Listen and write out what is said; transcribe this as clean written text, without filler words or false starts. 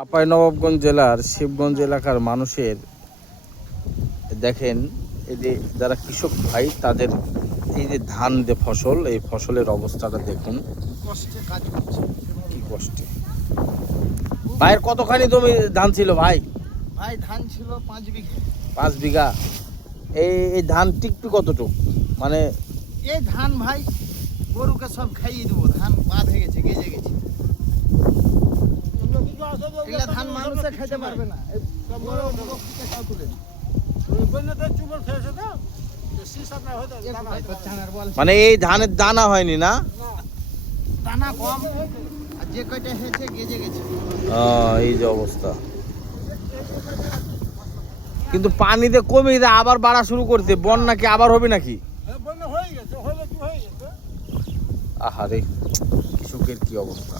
চাঁপাইনবাবগঞ্জ জেলার শিবগঞ্জ এলাকার মানুষের দেখেন, এই যে যারা কৃষক ভাই তাদের এই যে ধান যে ফসল, এই ফসলের অবস্থাটা দেখুন, কষ্টে কাজ করছে। কি কষ্টে। ভাইয়ের কতখানি জমি ধান ছিল ভাই? ভাই ধান ছিল 5 বিঘা। 5 বিঘা। এই ধান টিকটু কতটুক? মানে এই ধান ভাই গরুকে সব খাইয়ে দেবো, ধান বাদ হয়ে গেছে, গেজে গেছে। এগুলা ধান মানুষে খাইতে পারবে না। মানে এই ধানের দানা হয়নি না? দানা কম, আর যে কয়টা হয়েছে গেজে গেছে। এই যে অবস্থা। কিন্তু পানিতে কমে আবার বাড়া শুরু করতে, বন্যা কি আবার হবে নাকি? আহারে, কৃষকের কি অবস্থা।